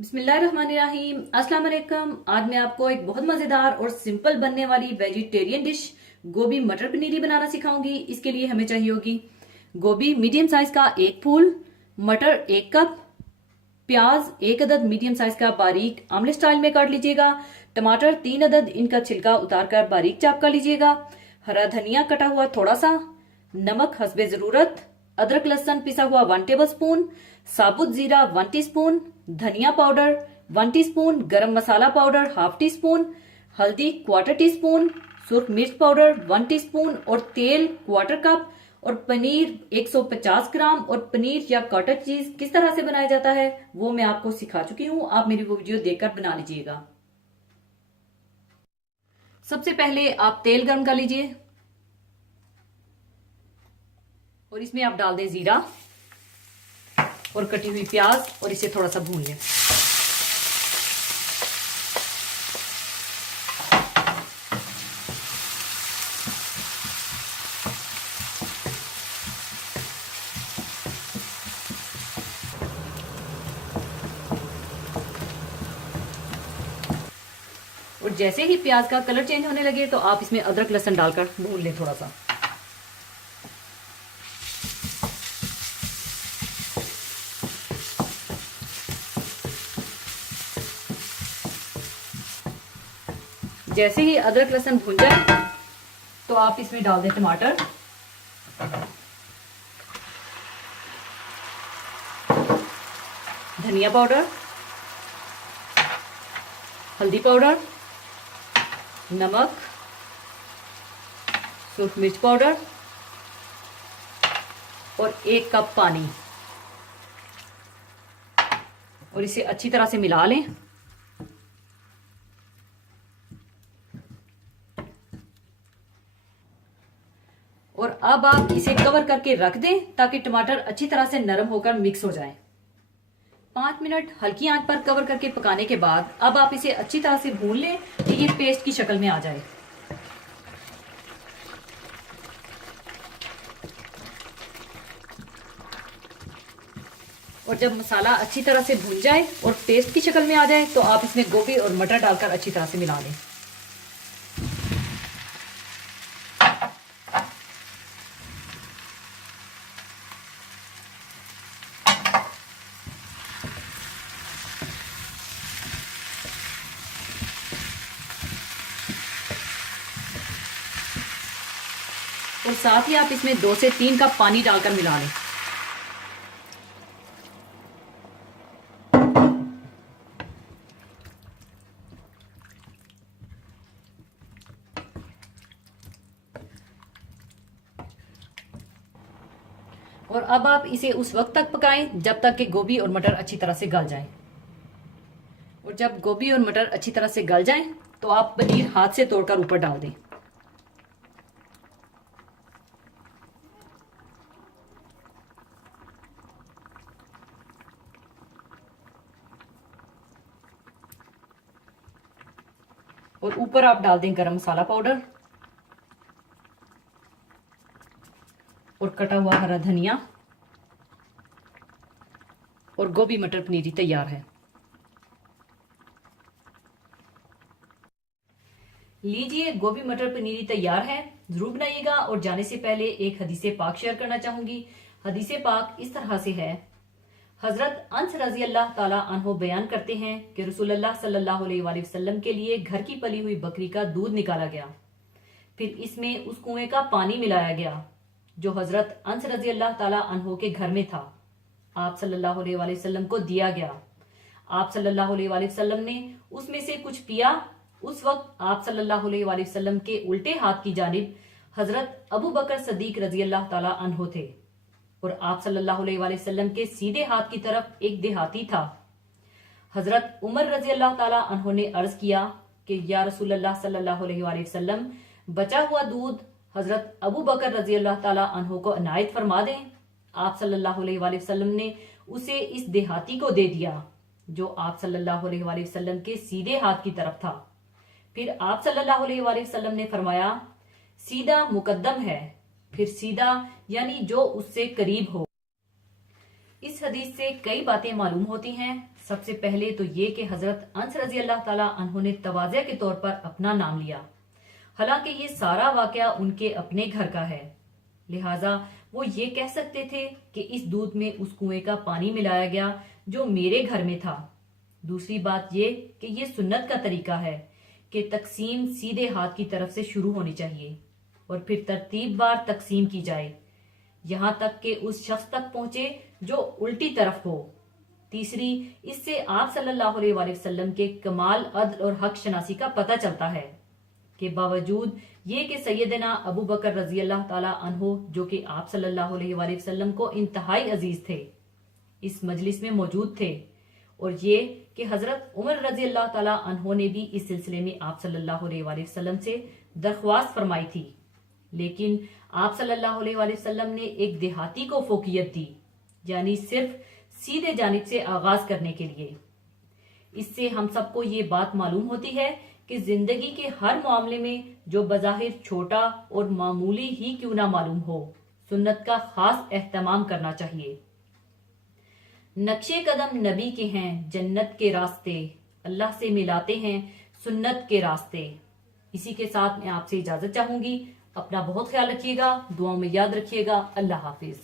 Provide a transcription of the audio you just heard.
बिस्मिल्लाहिर्रहमानिर्रहीम। अस्सलाम वालेकुम। आज मैं आपको एक बहुत मजेदार और सिंपल बनने वाली वेजिटेरियन डिश गोभी मटर पनीरी बनाना सिखाऊंगी। इसके लिए हमें चाहिए होगी गोभी मीडियम साइज का 1 फूल, मटर 1 कप, प्याज 1 अदद मीडियम साइज का बारीक आमलेट स्टाइल में काट लीजिएगा, टमाटर 3 अदद, इनका छिलका उतारकर बारीक चाप कर लीजिएगा, हरा धनिया कटा हुआ थोड़ा सा, नमक हस्बे जरूरत, अदरक लहसुन पिसा हुआ 1 टेबल स्पून, साबुत जीरा 1 टीस्पून, धनिया पाउडर 1 टीस्पून, गरम मसाला पाउडर 1/2 टीस्पून, हल्दी 1/4 टीस्पून, सुर्ख मिर्च पाउडर 1 टीस्पून और तेल 1/4 कप और पनीर 150 ग्राम। और पनीर या कॉटेज चीज किस तरह से बनाया जाता है वो मैं आपको सिखा चुकी हूँ, आप मेरी वो वीडियो देखकर बना लीजिएगा। सबसे पहले आप तेल गर्म कर लीजिए और इसमें आप डाल दें जीरा और कटी हुई प्याज और इसे थोड़ा सा भून लें। और जैसे ही प्याज का कलर चेंज होने लगे तो आप इसमें अदरक लहसुन डालकर भून लें थोड़ा सा। जैसे ही अदरक लहसुन भून जाए तो आप इसमें डाल दें टमाटर, धनिया पाउडर, हल्दी पाउडर, नमक, सूर्ख मिर्च पाउडर और 1 कप पानी और इसे अच्छी तरह से मिला लें। और अब आप इसे कवर करके रख दें ताकि टमाटर अच्छी तरह से नरम होकर मिक्स हो जाए। 5 मिनट हल्की आंच पर कवर करके पकाने के बाद अब आप इसे अच्छी तरह से भून लें कि ये पेस्ट की शक्ल में आ जाए। और जब मसाला अच्छी तरह से भून जाए और पेस्ट की शक्ल में आ जाए तो आप इसमें गोभी और मटर डालकर अच्छी तरह से मिला लें। और साथ ही आप इसमें 2 से 3 कप पानी डालकर मिला लें। और अब आप इसे उस वक्त तक पकाएं जब तक कि गोभी और मटर अच्छी तरह से गल जाएं। और जब गोभी और मटर अच्छी तरह से गल जाएं तो आप पनीर हाथ से तोड़कर ऊपर डाल दें। और ऊपर आप डाल दें गरम मसाला पाउडर और कटा हुआ हरा धनिया और गोभी मटर पनीरी तैयार है। लीजिए, गोभी मटर पनीरी तैयार है। जरूर बनाइएगा। और जाने से पहले एक हदीसे पाक शेयर करना चाहूंगी। हदीसे पाक इस तरह से है, हजरत अंस रजी अल्लाह ताला अन्हो बयान करते हैं कि रसूलुल्लाह सल्लल्लाहु अलैहि वसल्लम के लिए घर की पली हुई बकरी का दूध निकाला गया, फिर इसमें उस कुएं का पानी मिलाया गया जो हजरत अंस रजी अल्लाह ताला अन्हो के घर में था। आप सल्लल्लाहु अलैहि वसल्लम को दिया गया। आप सल्लल्लाहु अलैहि वसल्लम ने उसमें से कुछ पिया। उस वक्त आप सल्लल्लाहु अलैहि वसल्लम के उल्टे हाथ की जानिब हजरत अबू बकर सदीक रजी अल्लाह ताला अन्हो थे और आप सल्लल्लाहु अलैहि वसल्लम के सीधे हाथ की तरफ एक देहाती था। हजरत उमर रजी अल्लाह ताला अन्हो ने अर्ज किया कि या रसूलल्लाह सल्लल्लाहु अलैहि वसल्लम, बचा हुआ दूध हजरत अबू बकर रजी अल्लाह ताला अन्हो को अनायत फरमा दें। आप सल्लल्लाहु अलैहि वसल्लम ने उसे इस देहाती को दे दिया जो आप सल्लल्लाहु अलैहि वसल्लम के सीधे हाथ की तरफ था। फिर आप सल्लल्लाहु अलैहि वसल्लम ने फरमाया, सीधा मुकद्दम है, फिर सीधा यानी जो उससे करीब हो। इस हदीस से कई बातें मालूम होती हैं। सबसे पहले तो ये कि हजरत अंस रजी अल्लाह ताला अन्हो ने तवाज़े के तौर पर अपना नाम लिया, हालांकि ये सारा वाकया उनके अपने घर का है, लिहाजा वो ये कह सकते थे कि इस दूध में उस कुएं का पानी मिलाया गया जो मेरे घर में था। दूसरी बात ये कि ये सुन्नत का तरीका है कि तकसीम सीधे हाथ की तरफ से शुरू होनी चाहिए और फिर तरतीबवार तकसीम की जाए, यहाँ तक कि उस शख्स तक पहुंचे जो उल्टी तरफ हो। तीसरी, इससे आप सल्लल्लाहु अलैहि वसल्लम के कमाल अदल और हक शनासी का पता चलता है कि बावजूद ये कि सैयदना अबू बकर रजी अल्लाह ताला अन्हो, जो कि आप सल्लल्लाहु अलैहि वसल्लम को इंतहाई अजीज थे, इस मजलिस में मौजूद थे, और ये कि हजरत उमर रजी अल्लाह ताला अन्हो ने भी इस सिलसिले में आप सल्लल्लाहु अलैहि वसल्लम से दरख्वास्त फरमाई थी, लेकिन आप सल्लल्लाहु अलैहि वसल्लम ने एक देहाती को फोकियत दी, यानी सिर्फ सीधे जानिब से आगाज करने के लिए। इससे हम सबको ये बात मालूम होती है कि जिंदगी के हर मामले में जो बज़ाहिर छोटा और मामूली ही क्यों ना मालूम हो, सुन्नत का खास एहतमाम करना चाहिए। नक्शे कदम नबी के हैं जन्नत के रास्ते, अल्लाह से मिलाते हैं सुन्नत के रास्ते। इसी के साथ मैं आपसे इजाजत चाहूंगी। अपना बहुत ख्याल रखिएगा, दुआओं में याद रखिएगा। अल्लाह हाफिज।